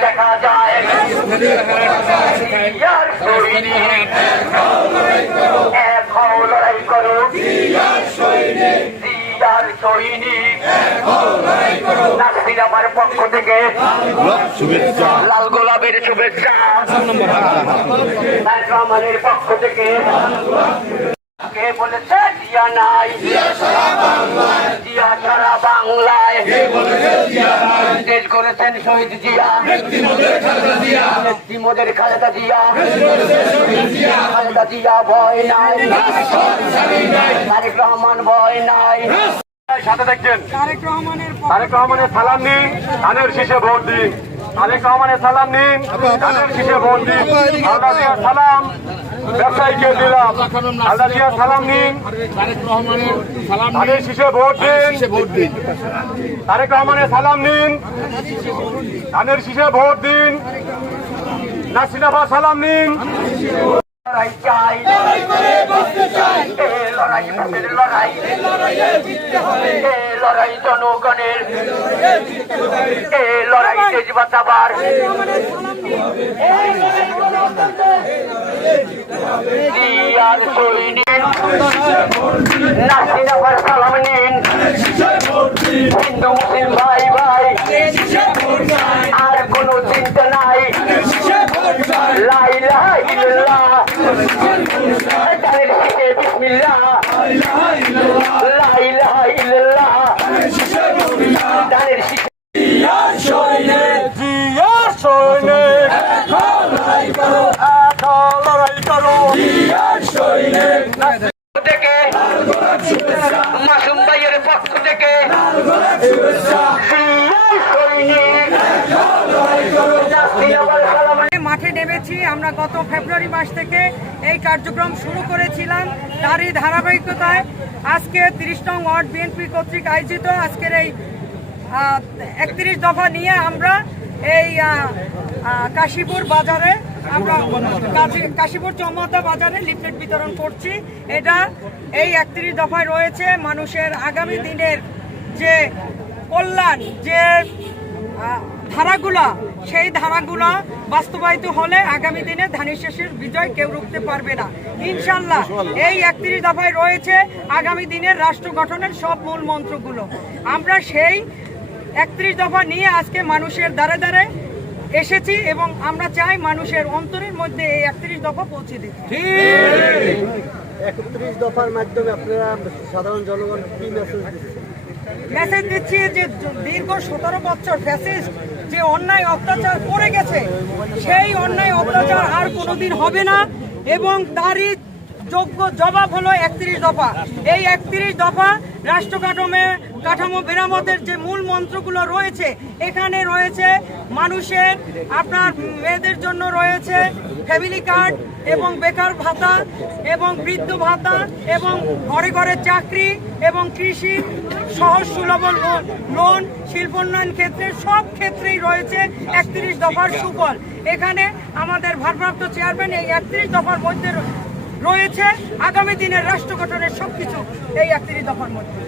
দেখা যায়। এক হও লড়াই করো। জিয়ার আমার পক্ষ থেকে। লাল গোলাপের শুভেচ্ছা। রহমানের পক্ষ থেকে। কে বলেছে? জিয়া নাই। জিয়া সারা বাংলায়। দেশ করেছেন শহীদ জিয়া। মোদের খালেদা জিয়া। খালেদা জিয়া ভয় নাই। তারেক রহমান ভয় নাই। সাথে দেখছেন তারেক রহমানের তারেক রহমানের সালাম নিন ধানের শীষে ভোট দিন। তারেক রহমানের সালাম নিন। ধানের শীষে ভোট দিন আল্লাহ জিয়ার সালাম। ব্যবসায়ীকে দিলাম। আল্লাহ জিয়ার সালাম নিন। ধানের শীষে ভোট দিন তারেক রহমানের সালাম নিন। ধানের শীষে ভোট দিন নাসিনাফা সালাম নিন। লড়াই চাই। এ লড়াই ভাবের লড়াই। এ লড়াই জনগণের। এ লড়াই দেশ বাঁচাবার। জিয়ার সৈনিক নাসির আবার সালাম নিন। হিন্দু মুসলিম ভাই মাসুম ভাইয়ের পক্ষ থেকে জিয়ার সৈনিক নাসির আবার সালাম মাঠে আমরা গত ফেব্রুয়ারি মাস থেকে এই কার্যক্রম শুরু করেছিলাম তারই ধারাবাহিকতায়। আজকে তিরিশ নং ওয়ার্ড বিএনপি কর্তৃক আয়োজিত আজকের এই একত্রিশ দফা নিয়ে আমরা এই কাশীপুর বাজারে আমরা কাশীপুর চমতা বাজারে লিফলেট বিতরণ করছি। এটা এই একত্রিশ দফায় রয়েছে। মানুষের আগামী দিনের যে কল্যাণ, যে ধারাগুলা সেই ধারাগুলা বাস্তবায়িত হলে আগামী দিনে ধানের শেষের বিজয় কেউ রুখতে পারবে না। ইনশাল্লাহ এই একত্রিশ দফায় রয়েছে আগামী দিনের রাষ্ট্র গঠনের সব মূল মন্ত্রগুলো। আমরা সেই একত্রিশ দফা নিয়ে আজকে মানুষের দ্বারে দ্বারে এসেছি এবং আমরা চাই মানুষের অন্তরের মধ্যে এই একত্রিশ দফা পৌঁছে দিতে। একত্রিশ দফার মাধ্যমে আপনারা সাধারণ জনগণ কি মেসেজ দিচ্ছেন? মেসেজ দিচ্ছি যে দীর্ঘ সতেরো বছর ফ্যাসিস্ট যে অন্যায় অত্যাচার করে গেছে সেই অন্যায় অত্যাচার আর কোনোদিন হবে না এবং তারই যোগ্য জবাব হলো একত্রিশ দফা। এই একত্রিশ দফা রাষ্ট্র কাঠামো মেরামতের যে মূল মন্ত্রগুলো রয়েছে, এখানে রয়েছে মানুষের, আপনার মেয়েদের জন্য রয়েছে ফ্যামিলি কার্ড এবং বেকার ভাতা এবং বৃদ্ধ ভাতা এবং ঘরে ঘরে চাকরি এবং কৃষি, সহজ সুলভ লোন লোন, শিল্পোন্নয়ন ক্ষেত্রে সব ক্ষেত্রেই রয়েছে একত্রিশ দফার সুফল। এখানে আমাদের ভারপ্রাপ্ত চেয়ারম্যান এই একত্রিশ দফার মধ্যে রয়েছে। আগামী দিনের রাষ্ট্র গঠনের সবকিছু এই একত্রিশ দফার মধ্যে।